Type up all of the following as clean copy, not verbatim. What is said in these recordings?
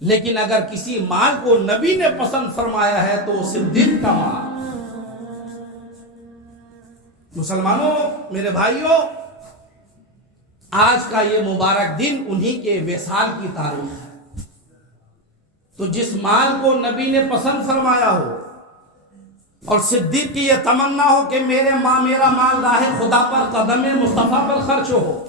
لیکن اگر کسی مال کو نبی نے پسند فرمایا ہے تو صدیق کا مال۔ مسلمانوں، میرے بھائیوں، آج کا یہ مبارک دن انہی کے وصال کی تاریخ ہے۔ تو جس مال کو نبی نے پسند فرمایا ہو اور صدیق کی یہ تمنا ہو کہ میرا مال راہ خدا پر قدم مصطفیٰ پر خرچ ہو،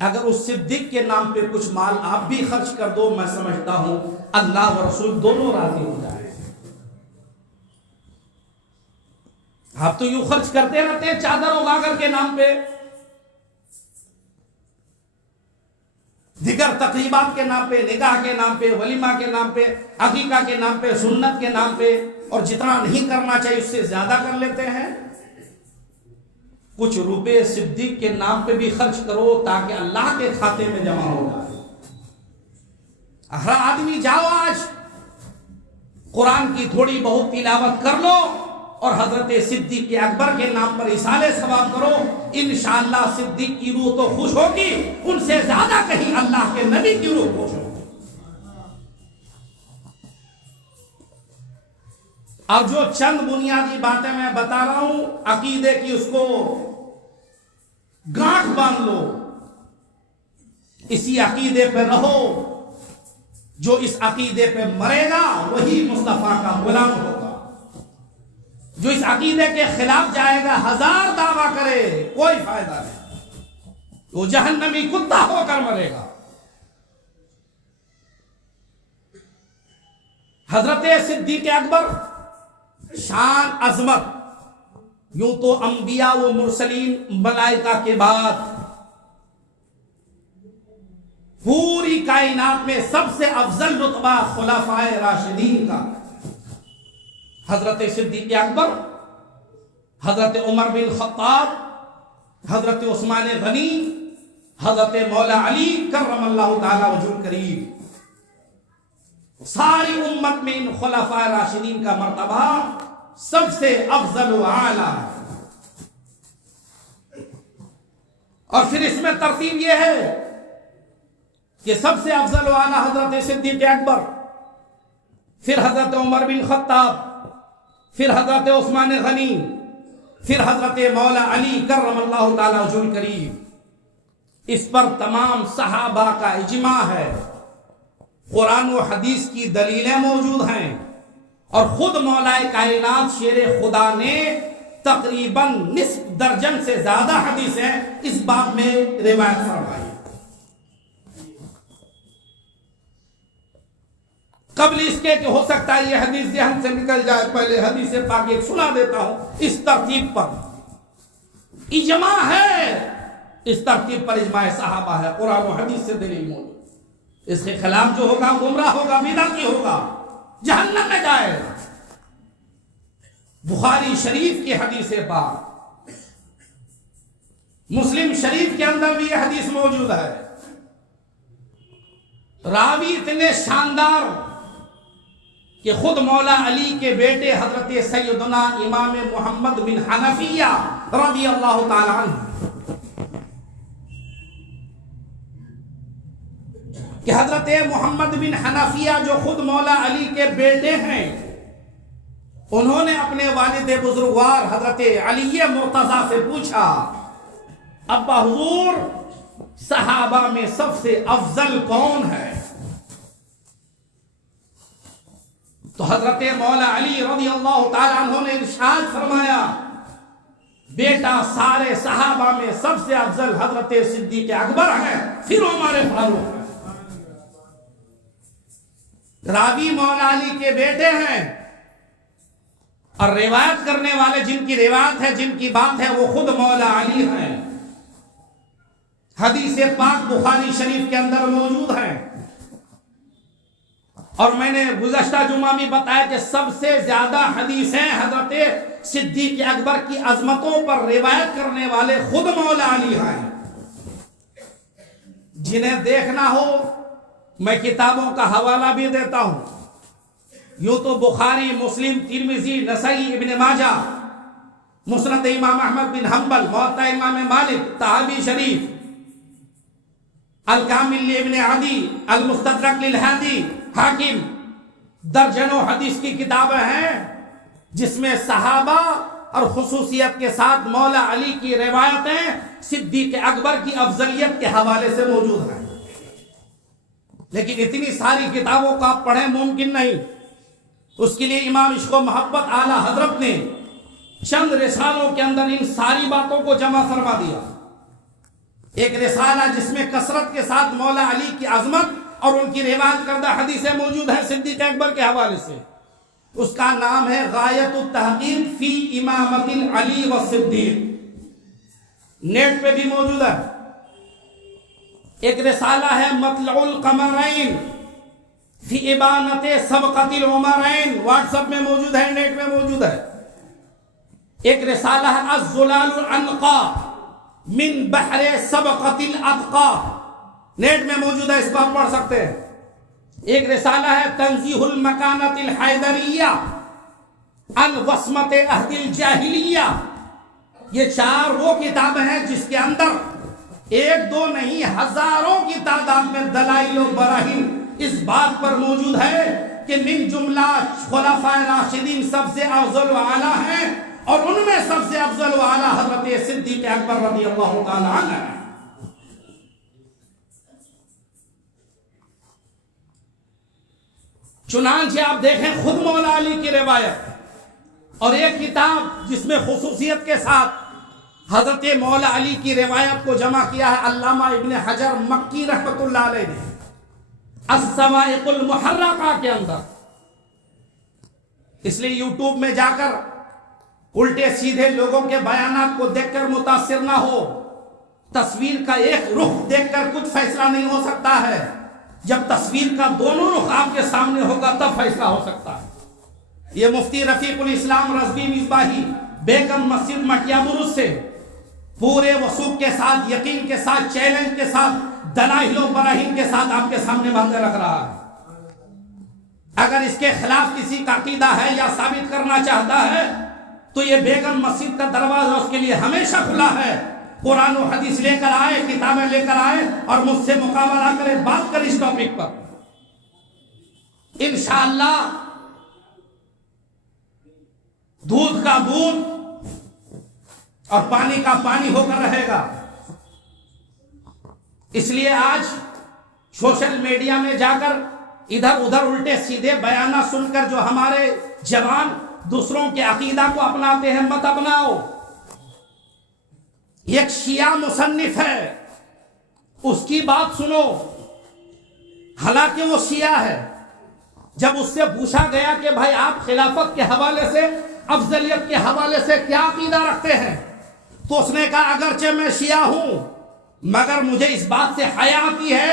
اگر اس صدیق کے نام پہ کچھ مال آپ بھی خرچ کر دو، میں سمجھتا ہوں اللہ و رسول دونوں راضی ہو جائیں۔ آپ تو یوں خرچ کرتے رہتے ہیں چادر اگاگر کے نام پہ، دیگر تقریبات کے نام پہ، نکاح کے نام پہ، ولیمہ کے نام پہ، عقیقہ کے نام پہ، سنت کے نام پہ، اور جتنا نہیں کرنا چاہیے اس سے زیادہ کر لیتے ہیں۔ کچھ روپے صدیق کے نام پہ بھی خرچ کرو تاکہ اللہ کے کھاتے میں جمع ہو جائے۔ ہر آدمی جاؤ آج قرآن کی تھوڑی بہت تلاوت کر لو اور حضرت صدیق اکبر کے نام پر ایصال ثواب کرو، انشاءاللہ صدیق کی روح تو خوش ہوگی، ان سے زیادہ کہیں اللہ کے نبی کی روح خوش ہوگی۔ اب جو چند بنیادی باتیں میں بتا رہا ہوں، عقیدے کی اس کو گانٹھ باندھ لو، اسی عقیدے پہ رہو۔ جو اس عقیدے پہ مرے گا وہی مصطفیٰ کا غلام ہوگا۔ جو اس عقیدے کے خلاف جائے گا، ہزار دعویٰ کرے، کوئی فائدہ نہیں، وہ جہنمی کتا ہو کر مرے گا۔ حضرت صدیق اکبر شان عظمت، یوں تو انبیاء و مرسلین ملائکہ کے بعد پوری کائنات میں سب سے افضل رتبہ خلفائے راشدین کا، حضرت صدیق اکبر، حضرت عمر بن خطاب، حضرت عثمان غنی، حضرت مولا علی کرم اللہ تعالی وجہ الکریم، ساری امت میں ان خلفائے راشدین کا مرتبہ سب سے افضل و اعلیٰ ہے۔ اور پھر اس میں ترتیب یہ ہے کہ سب سے افضل و اعلیٰ حضرت صدیق اکبر، پھر حضرت عمر بن خطاب، پھر حضرت عثمان غنی، پھر حضرت مولا علی کرم اللہ تعالی وجہ الکریم۔ اس پر تمام صحابہ کا اجماع ہے، قرآن و حدیث کی دلیلیں موجود ہیں، اور خود مولا کائنات شیر خدا نے تقریباً نصف درجن سے زیادہ حدیثیں اس باب میں روایت فرمائی۔ قبل اس کے کہ ہو سکتا ہے یہ حدیث ذہن سے نکل جائے، پہلے حدیث پاک ایک سنا دیتا ہوں اس ترتیب پر۔ اجماع ہے، اس ترتیب پر اجماع صحابہ ہے، قرآن و حدیث سے دلیل موجود۔ اس کے خلاف جو ہوگا گمراہ ہوگا، بدعتی ہوگا، جہنم میں جائے گا۔ بخاری شریف کی حدیث پاک، مسلم شریف کے اندر بھی یہ حدیث موجود ہے۔ راوی اتنے شاندار کہ خود مولا علی کے بیٹے حضرت سیدنا امام محمد بن حنفیہ رضی اللہ تعالی عنہ، کہ حضرت محمد بن حنفیہ جو خود مولا علی کے بیٹے ہیں، انہوں نے اپنے والد بزرگوار حضرت علی مرتضیٰ سے پوچھا، ابا حضور صحابہ میں سب سے افضل کون ہے؟ تو حضرت مولا علی رضی اللہ تعالیٰ عنہ نے ارشاد فرمایا، بیٹا سارے صحابہ میں سب سے افضل حضرت صدیق اکبر ہے، پھر عمر فاروق ہے۔ راوی مولا علی کے بیٹے ہیں، اور روایت کرنے والے جن کی روایت ہے، جن کی بات ہے، وہ خود مولا علی ہیں۔ حدیث پاک بخاری شریف کے اندر موجود ہیں، اور میں نے گزشتہ جمعہ بھی بتایا کہ سب سے زیادہ حدیثیں حضرت صدیق اکبر کی عظمتوں پر روایت کرنے والے خود مولا علی ہیں۔ جنہیں دیکھنا ہو میں کتابوں کا حوالہ بھی دیتا ہوں، یوں تو بخاری، مسلم، ترمذی، نسائی، ابن ماجہ، مسند امام احمد بن حنبل، موطا امام مالک، طحاوی شریف، الکامل ابن عدی، المستدرک للہادی، حاکم، درجنوں حدیث کی کتابیں ہیں جس میں صحابہ اور خصوصیت کے ساتھ مولا علی کی روایتیں صدیق اکبر کی افضلیت کے حوالے سے موجود ہیں. لیکن اتنی ساری کتابوں کو آپ پڑھیں ممکن نہیں. اس کے لیے امام عشق و محبت اعلیٰ حضرت نے چند رسالوں کے اندر ان ساری باتوں کو جمع فرما دیا. ایک رسالہ جس میں کثرت کے ساتھ مولا علی کی عظمت اور ان کی روایت کردہ حدیثیں موجود ہیں صدیق اکبر کے حوالے سے، اس کا نام ہے غایت التحقیق فی امامت علی والصدیق. نیٹ پہ بھی موجود ہے. ایک رسالہ ہے مطلع القمرین فی ابانت سبقت العمرین، واٹس ایپ میں موجود ہے، نیٹ میں موجود ہے. ایک رسالہ ہے الزلال العنقا من بحر سبقت الاتقا، نیٹ میں موجود ہے، اس کو آپ پڑھ سکتے ہیں. ایک رسالہ ہے تنزیہ المکانت الحیدریہ عن وصمت عہد الجاہلیہ. یہ چار وہ کتابیں ہیں جس کے اندر ایک دو نہیں ہزاروں کی تعداد میں دلائل و براہین اس بات پر موجود ہے کہ من جملہ خلفائے راشدین سب سے افضل و اعلیٰ ہیں، اور ان میں سب سے افضل و اعلیٰ حضرت صدیق اکبر رضی اللہ تعالی عنہ ہے. چنانچہ آپ دیکھیں خود مولا علی کی روایت اور ایک کتاب جس میں خصوصیت کے ساتھ حضرت مولا علی کی روایت کو جمع کیا ہے علامہ ابن حجر مکی رحمۃ اللہ علیہ نے الصواعق المحرقہ کے اندر. اس لیے یوٹیوب میں جا کر الٹے سیدھے لوگوں کے بیانات کو دیکھ کر متاثر نہ ہو. تصویر کا ایک رخ دیکھ کر کچھ فیصلہ نہیں ہو سکتا ہے. جب تصویر کا دونوں رخ آپ کے سامنے ہوگا تب فیصلہ ہو سکتا ہے. یہ مفتی رفیق الاسلام رضوی مصباحی بیگم مسجد مٹیا برج سے پورے وثوق کے ساتھ، یقین کے ساتھ، چیلنج کے ساتھ، دلائل و براہین کے ساتھ آپ کے سامنے باندھے رکھ رہا ہے. اگر اس کے خلاف کسی کا عقیدہ ہے یا ثابت کرنا چاہتا ہے تو یہ بیگم مسجد کا دروازہ اس کے لیے ہمیشہ کھلا ہے. قرآن و حدیث لے کر آئے، کتابیں لے کر آئے اور مجھ سے مقابلہ کرے، بات کر اس ٹاپک پر. انشاءاللہ دودھ کا دودھ اور پانی کا پانی ہو کر رہے گا. اس لیے آج سوشل میڈیا میں جا کر ادھر ادھر الٹے سیدھے بیانات سن کر جو ہمارے جوان دوسروں کے عقیدہ کو اپناتے ہیں، مت اپناؤ. ایک شیعہ مصنف ہے، اس کی بات سنو، حالانکہ وہ شیعہ ہے. جب اس سے پوچھا گیا کہ بھائی آپ خلافت کے حوالے سے، افضلیت کے حوالے سے کیا عقیدہ رکھتے ہیں، تو اس نے کہا اگرچہ میں شیعہ ہوں مگر مجھے اس بات سے حیا آتی ہے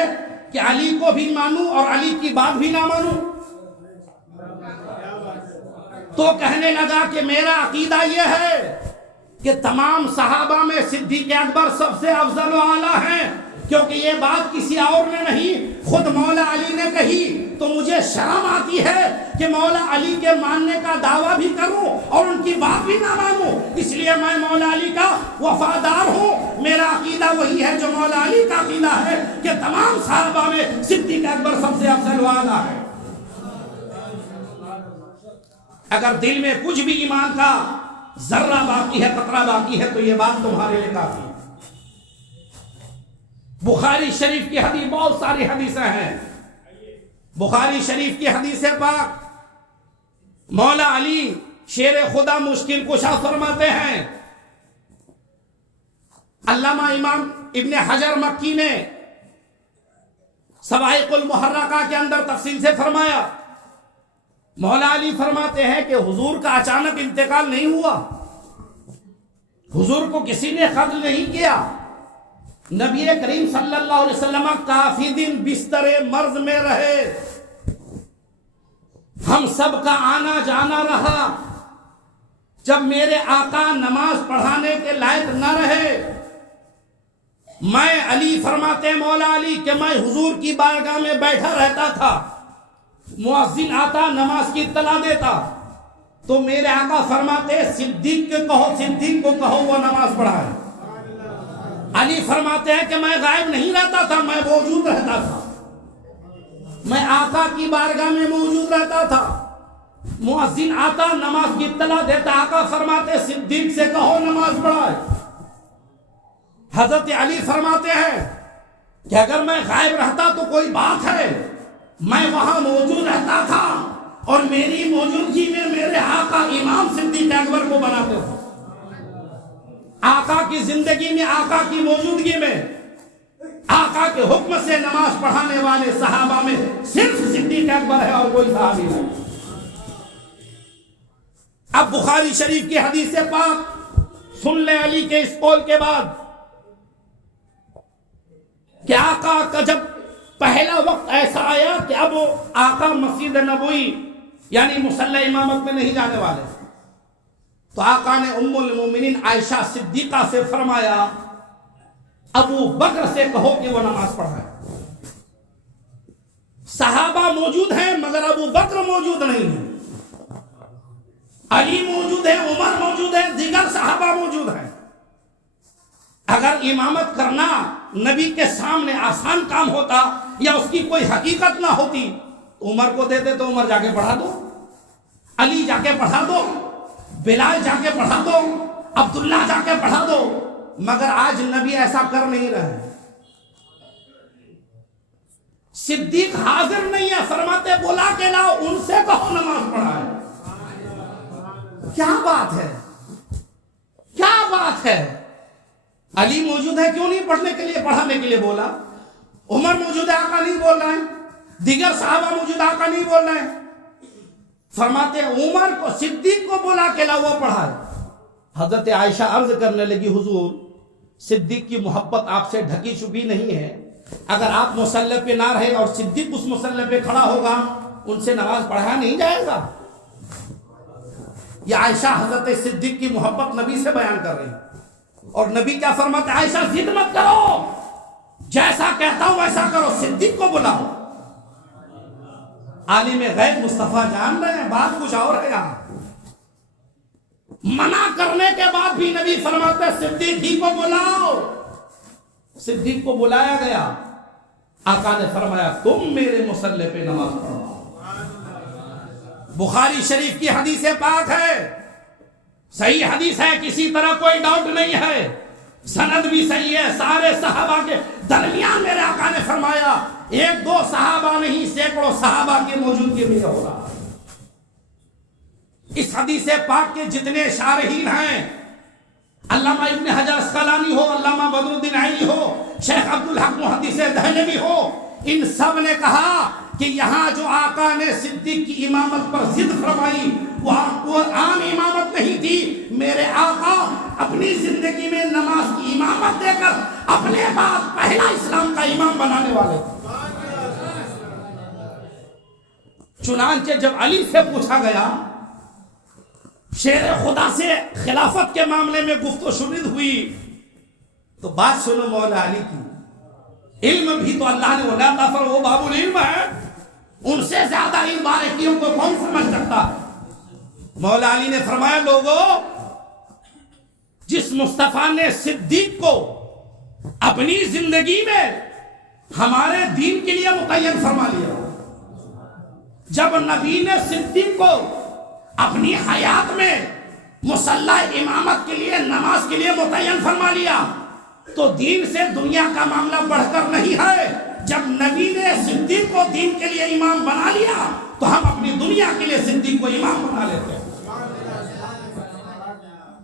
کہ علی کو بھی مانوں اور علی کی بات بھی نہ مانوں. تو کہنے لگا کہ میرا عقیدہ یہ ہے کہ تمام صحابہ میں صدیق اکبر سب سے افضل و اعلیٰ ہیں، کیونکہ یہ بات کسی اور نے نہیں خود مولا علی نے کہی. تو مجھے شرم آتی ہے کہ مولا علی کے ماننے کا دعویٰ بھی کروں اور ان کی بات بھی نہ مانوں. اس لیے میں مولا علی کا وفادار ہوں. میرا عقیدہ وہی ہے جو مولا علی کا عقیدہ ہے کہ تمام صحابہ میں صدیق اکبر سب سے افضل و اعلیٰ ہے. اگر دل میں کچھ بھی ایمان کا ذرہ باقی ہے، قطرہ باقی ہے، تو یہ بات تمہارے لیے کافی ہے. بخاری شریف کی حدیث، بہت ساری حدیثیں ہیں. بخاری شریف کی حدیث پاک مولا علی شیر خدا مشکل کشا فرماتے ہیں. علامہ امام ابن حجر مکی نے صواعق المحرقہ کے اندر تفصیل سے فرمایا. مولا علی فرماتے ہیں کہ حضور کا اچانک انتقال نہیں ہوا، حضور کو کسی نے قتل نہیں کیا. نبی کریم صلی اللہ علیہ وسلم کافی دن بستر مرض میں رہے، ہم سب کا آنا جانا رہا. جب میرے آقا نماز پڑھانے کے لائق نہ رہے، میں علی فرماتے مولا علی کہ میں حضور کی بارگاہ میں بیٹھا رہتا تھا. مؤذن آتا نماز کی اطلاع دیتا تو میرے آقا فرماتے صدیق کو کہو، صدیق کو کہو وہ نماز پڑھائے. علی فرماتے ہیں کہ میں غائب نہیں رہتا تھا، میں موجود رہتا تھا، میں آقا کی بارگاہ میں موجود رہتا تھا۔ مؤذن آتا، نماز کی اطلاع دیتا، آقا فرماتے صدیق سے کہو نماز پڑھائے۔ حضرت علی فرماتے ہیں کہ اگر میں غائب رہتا تو کوئی بات ہے، میں وہاں موجود رہتا تھا اور میری موجودگی میں میرے آقا امام صدیق اکبر کو بناتے تھے۔ آقا کی زندگی میں، آقا کی موجودگی میں، آقا کے حکم سے نماز پڑھانے والے صحابہ میں صرف صدیق اکبر ہے اور کوئی صحابی نہیں۔ اب بخاری شریف کی حدیث پاک سن لیں علی کے اس قول کے بعد کہ آقا کا جب پہلا وقت ایسا آیا کہ اب آقا مسجد نبوی یعنی مصلی امامت میں نہیں جانے والے، تو آقا نے ام المومنین عائشہ صدیقہ سے فرمایا ابو بکر سے کہو کہ وہ نماز پڑھائے۔ صحابہ موجود ہیں مگر ابو بکر موجود نہیں ہیں، علی موجود ہے، عمر موجود ہے، دیگر صحابہ موجود ہیں۔ اگر امامت کرنا نبی کے سامنے آسان کام ہوتا یا اس کی کوئی حقیقت نہ ہوتی تو عمر کو دیتے تو عمر جا کے پڑھا دو، علی جا کے پڑھا دو، بلال جا کے پڑھا دو، عبداللہ جا کے پڑھا دو، مگر آج نبی ایسا کر نہیں رہے۔ صدیق حاضر نہیں ہے، فرماتے بلا کے لاؤ، ان سے کہو نماز پڑھائے۔ کیا بات ہے، کیا بات ہے! علی موجود ہے، کیوں نہیں پڑھنے کے لیے، پڑھانے کے لیے بولا؟ عمر موجود ہے، آقا نہیں بول رہے ہیں، دیگر صحابہ موجود، آقا نہیں بول رہے ہیں۔ فرماتے عمر کو، صدیق کو بلا کے لاؤ، وہ پڑھائے۔ حضرت عائشہ عرض کرنے لگی حضور صدیق کی محبت آپ سے ڈھکی چھپی نہیں ہے، اگر آپ مصلی پہ نہ رہے اور صدیق اس مصلی پہ کھڑا ہوگا ان سے نماز پڑھایا نہیں جائے گا۔ یہ عائشہ حضرت صدیق کی محبت نبی سے بیان کر رہی ہے، اور نبی کیا فرماتے ہیں؟ عائشہ ضد مت کرو، جیسا کہتا ہوں ویسا کرو، صدیق کو بلاؤ۔ عالم غیب مصطفیٰ جان رہے ہیں بات کچھ اور ہے یہاں۔ منع کرنے کے بعد بھی نبی فرماتے ہیں صدیق ہی کو بلاؤ۔ صدیق کو بلایا گیا، آقا نے فرمایا تم میرے مصلی پہ نماز پڑھو۔ بخاری شریف کی حدیث پاک ہے، صحیح حدیث ہے، کسی طرح کوئی ڈاؤٹ نہیں ہے، سند بھی صحیح ہے۔ سارے صحابہ کے درمیان میرے آقا نے فرمایا ایک دو صحابہ نہیں، سینکڑوں صحابہ کی موجودگی میں ہو رہا۔ اس حدیث پاک کے جتنے شارحین ہیں، علامہ ابن حجر اسقلانی ہو، علامہ بدر الدین عینی ہو، شیخ عبدالحق محدث دہلوی ہو، ان سب نے کہا کہ یہاں جو آقا نے صدیق کی امامت پر ضد فرمائی وہ عام امامت نہیں تھی، میرے آقا اپنی زندگی میں نماز کی امامت دے کر اپنے بعد پہلا اسلام کا امام بنانے والے تھے۔ چنانچہ جب علی سے پوچھا گیا، شیر خدا سے خلافت کے معاملے میں گفت و شنید ہوئی، تو بات سنو مولا علی کی، علم بھی تو اللہ نے ولا غفر، وہ باب العلم ہے، ان سے زیادہ علم باریکیوں کو کون سمجھ سکتا ہے؟ مولا علی نے فرمایا لوگوں، جس مصطفیٰ نے صدیق کو اپنی زندگی میں ہمارے دین کے لیے متعین فرما لیا، جب نبی نے صدیق کو اپنی حیات میں مصلی امامت کے لیے، نماز کے لیے متعین فرما لیا، تو دین سے دنیا کا معاملہ بڑھ کر نہیں ہے۔ جب نبی نے صدیق کو دین کے لیے امام بنا لیا تو ہم اپنی دنیا کے لیے صدیق کو امام بنا لیتے ہیں۔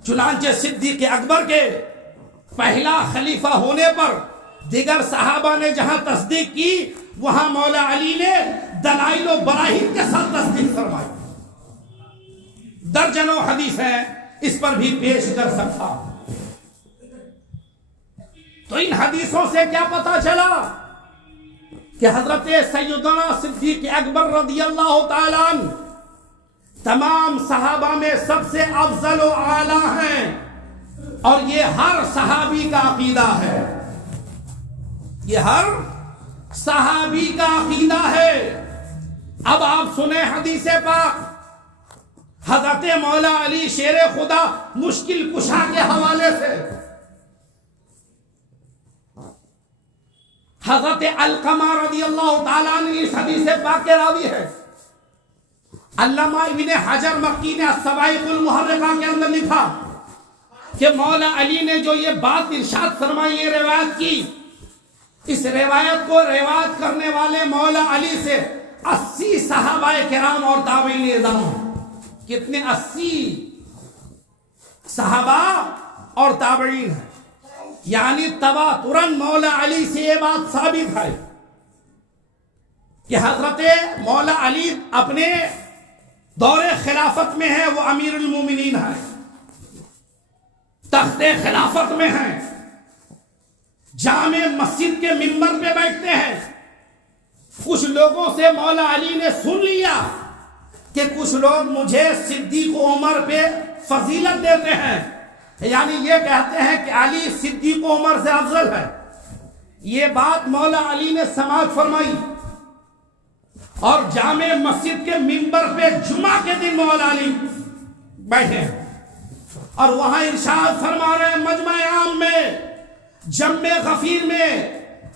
چنانچہ صدیق اکبر کے پہلا خلیفہ ہونے پر دیگر صحابہ نے جہاں تصدیق کی، وہاں مولا علی نے دلائل و براہین کے ساتھ تصدیق فرمائی۔ درجنوں حدیث ہیں، اس پر بھی پیش کر سکتا۔ تو ان حدیثوں سے کیا پتا چلا کہ حضرت سیدنا صدیق اکبر رضی اللہ تعالیٰ عنہ تمام صحابہ میں سب سے افضل و اعلیٰ ہیں، اور یہ ہر صحابی کا عقیدہ ہے، یہ ہر صحابی کا عقیدہ ہے۔ اب آپ سنیں حدیث پاک، حضرت مولا علی شیر خدا مشکل کشا کے حوالے سے حضرت علقمہ رضی اللہ تعالیٰ عنہ اس حدیث پاک کے راوی ہے. علامہ ابن حجر مکی نے الصواعق المحرقہ کے اندر لکھا کہ مولا علی نے جو یہ بات ارشاد فرمائی، یہ روایت کی، اس روایت کو روایت کرنے والے مولا علی سے 80 صحابہ کرام اور تابعین اعظام. کتنے؟ 80 صحابہ اور تابعین ہیں. یعنی تواتراً مولا علی سے یہ بات ثابت ہے کہ حضرت مولا علی اپنے دور خلافت میں ہے، وہ امیر المومنین ہے، تخت خلافت میں ہیں، جامع مسجد کے منبر پہ بیٹھتے ہیں. کچھ لوگوں سے مولا علی نے سن لیا کہ کچھ لوگ مجھے صدیق عمر پہ فضیلت دیتے ہیں، یعنی یہ کہتے ہیں کہ علی صدیق عمر سے افضل ہے. یہ بات مولا علی نے سماعت فرمائی اور جامع مسجد کے منبر پہ جمعہ کے دن مولا علی بیٹھے ہیں اور وہاں ارشاد فرما رہے ہیں. مجمع عام میں، جمع غفیر میں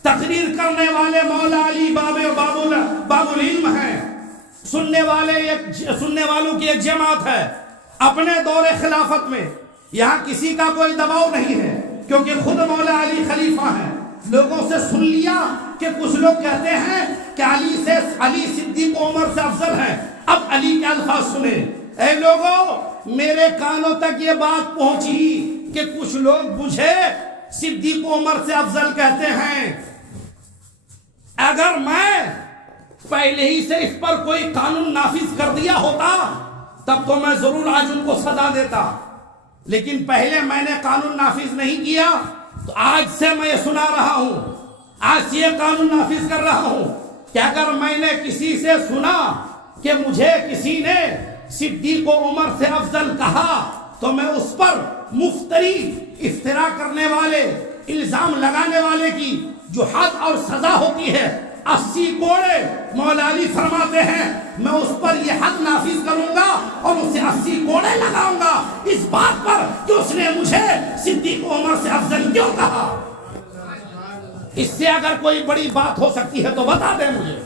تقریر کرنے والے مولا علی باب العلم ہیں. سننے والوں کی ایک جماعت ہے. اپنے دور خلافت میں یہاں کسی کا کوئی دباؤ نہیں ہے کیونکہ خود مولا علی خلیفہ ہیں. لوگوں سے سن لیا کہ کچھ لوگ کہتے ہیں کہ علی صدیق عمر سے افضل ہے. اب علی کے الفاظ سنیں. اے لوگوں، میرے کانوں تک یہ بات پہنچی کہ کچھ لوگ مجھے صدیق عمر سے افضل کہتے ہیں. اگر میں پہلے ہی سے اس پر کوئی قانون نافذ کر دیا ہوتا تب تو میں ضرور آج ان کو سزا دیتا، لیکن پہلے میں نے قانون نافذ نہیں کیا تو آج سے میں یہ سنا رہا ہوں، آج سے یہ قانون نافذ کر رہا ہوں کہ اگر میں نے کسی سے سنا کہ مجھے کسی نے صدیق عمر سے افضل کہا تو میں اس پر مفتری، افترا کرنے والے، الزام لگانے والے کی جو حد اور سزا ہوتی ہے 80 کوڑے، مولا علی فرماتے ہیں میں اس پر یہ حد نافذ کروں گا اور اسے 80 کوڑے لگاؤں گا اس بات پر کہ اس نے مجھے صدیق عمر سے افضل کیوں کہا. اس سے اگر کوئی بڑی بات ہو سکتی ہے تو بتا دیں مجھے.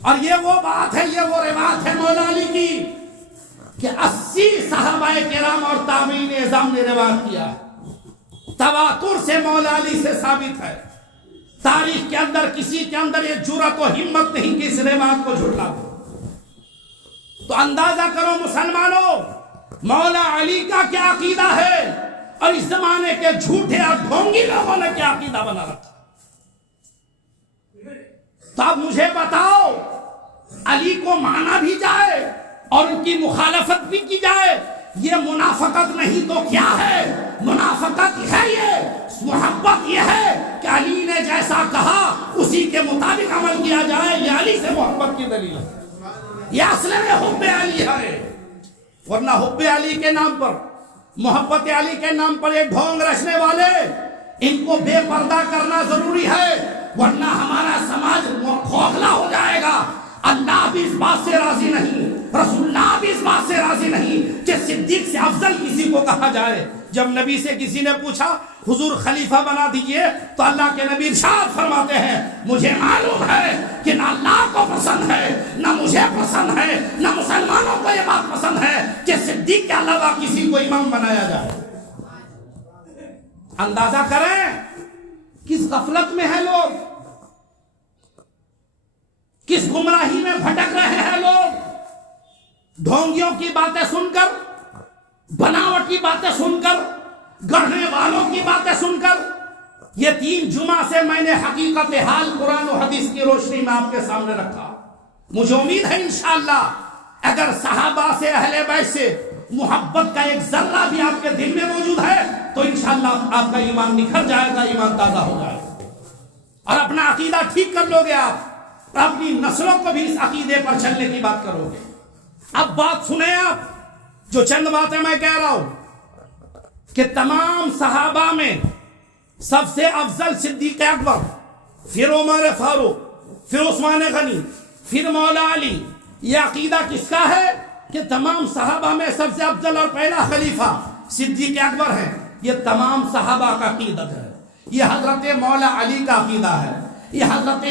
اور یہ وہ بات ہے، یہ وہ روایت ہے مولا علی کی کہ 80 صحابہ کرام اور تابعین اعظام نے روایت کیا ہے. تواتر سے مولا علی سے ثابت ہے. تاریخ کے اندر کسی کے اندر یہ جرأت و ہمت نہیں کہ اس روایت کو جھٹلا دو. تو اندازہ کرو مسلمانوں، مولا علی کا کیا عقیدہ ہے اور اس زمانے کے جھوٹے اور ڈھونگی لوگوں نے کیا عقیدہ بنا رکھا. تو اب مجھے بتاؤ، علی کو مانا بھی جائے اور ان کی مخالفت بھی کی جائے، یہ منافقت نہیں تو کیا ہے؟ منافقت ہے، یہ محبت یہ ہے کہ علی نے جیسا کہا اسی کے مطابق عمل کیا جائے. یہ علی سے محبت کی دلیل ہے، یہ اصل میں حب علی ہے. ورنہ حب علی کے نام پر، محبت علی کے نام پر یہ ڈھونگ رچنے والے، ان کو بے پردہ کرنا ضروری ہے، ورنہ ہمارا سماج کھوکھلا ہو جائے گا. اللہ بھی اس بات سے راضی نہیں، رسول اللہ بھی اس بات سے راضی نہیں کہ صدیق سے افضل کسی کو کہا جائے. جب نبی سے کسی نے پوچھا حضور خلیفہ بنا دیجئے تو اللہ کے نبی ارشاد فرماتے ہیں مجھے معلوم ہے کہ نہ اللہ کو پسند ہے، نہ مجھے پسند ہے، نہ مسلمانوں کو یہ بات پسند ہے کہ صدیق کے علاوہ کسی کو امام بنایا جائے. اندازہ کریں کس غفلت میں ہیں لوگ، کس گمراہی میں بھٹک رہے ہیں لوگ. ڈھونگیوں کی باتیں سن کر، بناوٹ کی باتیں سن کر، گڑھنے والوں کی باتیں سن کر. یہ 3 جمعہ سے میں نے حقیقت حال قرآن و حدیث کی روشنی میں آپ کے سامنے رکھا. مجھے امید ہے انشاءاللہ اگر صحابہ سے، اہل بیت سے محبت کا ایک ذرہ بھی آپ کے دل میں موجود ہے تو انشاءاللہ آپ کا ایمان نکھر جائے گا، ایمان تازہ ہو جائے گا اور اپنا عقیدہ ٹھیک کر لو گے. آپ اپنی نسلوں کو بھی اس عقیدے پر چلنے کی بات کرو گے. اب بات سنیں، آپ جو چند باتیں میں کہہ رہا ہوں کہ تمام صحابہ میں سب سے افضل صدیق اکبر، پھر عمر فاروق، پھر عثمان غنی، پھر مولا علی. یہ عقیدہ کس کا ہے کہ تمام صحابہ میں سب سے افضل اور پہلا خلیفہ صدیق اکبر ہے. یہ تمام صحابہ کا عقیدت ہے. یہ حضرت مولا علی کا عقیدہ ہے، یہ حضرت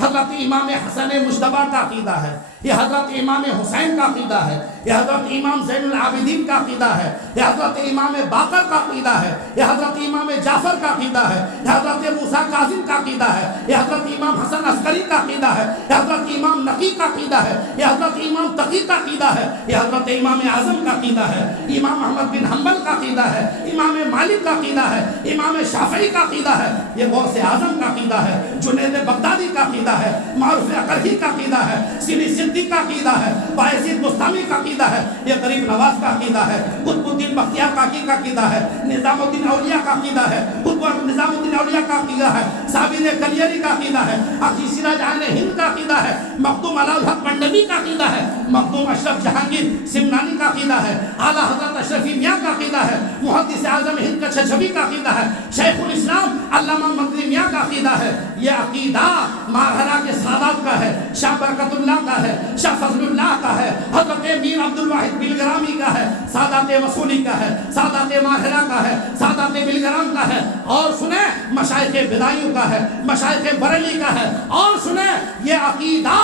حضرت امام حسن مجتبی کا عقیدہ ہے، یہ حضرت امام حسین کا عقیدہ ہے، یہ حضرت امام زین العابدین کا عقیدہ ہے، یہ حضرت امام باقر کا عقیدہ ہے، یہ حضرت امام جعفر کا عقیدہ ہے، یہ حضرت موسیٰ کاظم کا عقیدہ ہے، یہ حضرت امام حسن عسکری کا عقیدہ ہے، یہ حضرت امام نقی کا عقیدہ ہے، یہ حضرت امام تقی کا عقیدہ ہے، یہ حضرت امام اعظم کا عقیدہ ہے، امام احمد بن حنبل کا عقیدہ ہے، امام مالک کا عقیدہ ہے، امام شافعی کا عقیدہ ہے، یہ غوث اعظم کا عقیدہ ہے، جنید بغدادی کا عقیدہ ہے، معروف اقرحی کا عقیدہ ہے، سینی صدیق کا عقیدہ ہے، بایزید بستامی کا عقیدہ ہے، یہ غریب نواز کا عقیدہ ہے، قطب الدین بختیار کاکی کا عقیدہ ہے، نظام الدین اولیاء کا عقیدہ ہے، نظام الدین اولیاء کا عقیدہ ہے، صابر کلیری کا عقیدہ ہے، حاجی سراج اہل ہند کا عقیدہ ہے، مخدوم علی الحق منڈوی کا عقیدہ ہے، مخدوم اشرف جہانگیر سمنانی کا عقیدہ ہے، اعلیٰ حضرت اشرفی میاں کا عقیدہ ہے، محدث اعظم ہند کا چھچھوی کا عقیدہ ہے، شیخ الاسلام علامہ مدنی میاں کا عقیدہ ہے۔ یہ عقیدہ ماہرہ کے سادات کا ہے، شاہ برکت اللہ کا ہے، شاہ فضل اللہ کا ہے، حضرت میر عبد الواحد بلگرامی کا ہے، سادات وصولی کا ہے، سادات ماہرہ کا ہے، سادات بلگرام کا ہے، اور سنیں مشائخ بدائیوں کا ہے، مشائخ بریلی کا ہے، اور سنیں یہ عقیدہ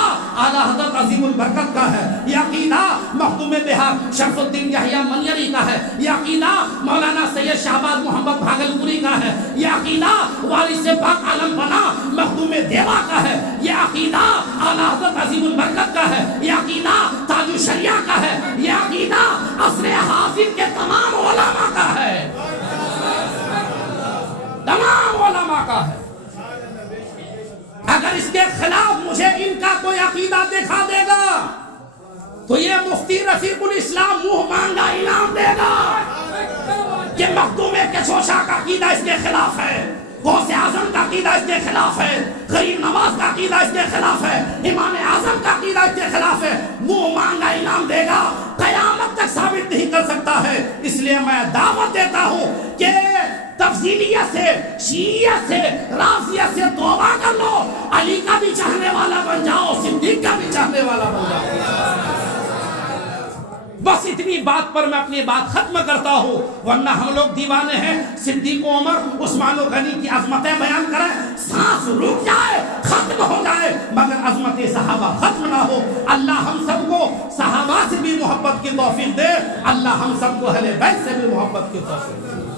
اعلیٰ حضرت عظیم البرکت کا ہے، یہ عقیدہ مخدوم بہار شرف الدین یحییٰ منیری کا ہے، یہ عقیدہ مولانا سید شہباز محمد بھاگلپوری کا ہے، یہ عقیدہ وارث پاک عالم بنا مخدوم دیوا کا ہے، یہ عقیدہ اعلیٰ حضرت عظیم البرکت کا ہے، یہ عقیدہ تاج الشریعہ کا ہے، یہ عقیدہ عصر حاضر کے تمام علماء کا ہے، تمام علماء کا ہے۔ اگر اس کے خلاف مجھے ان کا کوئی عقیدہ دکھا دے گا تو یہ مفتی رفیق الاسلام منہ مانگا انعام دے گا کہ مخدوم کشوشا کا عقیدہ اس کے خلاف ہے، غوث اعظم کا عقیدہ اس کے خلاف ہے، غریب نواز کا عقیدہ اس کے خلاف ہے، امام اعظم کا عقیدہ اس کے خلاف ہے، منہ مانگا انعام دے گا، قیامت تک ثابت نہیں کر سکتا ہے۔ اس لیے میں دعوت دیتا ہوں کہ تفضیلیت سے، شیعیت سے، رافضیت سے توبہ کر لو، علی کا بھی چاہنے والا بن جاؤ، صدیق کا بھی چاہنے والا بن جاؤ۔ بس اتنی بات پر میں اپنی بات ختم کرتا ہوں، ورنہ ہم لوگ دیوانے ہیں صدیق و عمر عثمان و غنی کی عظمتیں بیان کریں، سانس رک جائے، ختم ہو جائے، مگر عظمت صحابہ ختم نہ ہو۔ اللہ ہم سب کو صحابہ سے بھی محبت کی توفیق دے، اللہ ہم سب کو اہل بیت سے بھی محبت کی توفیق دے۔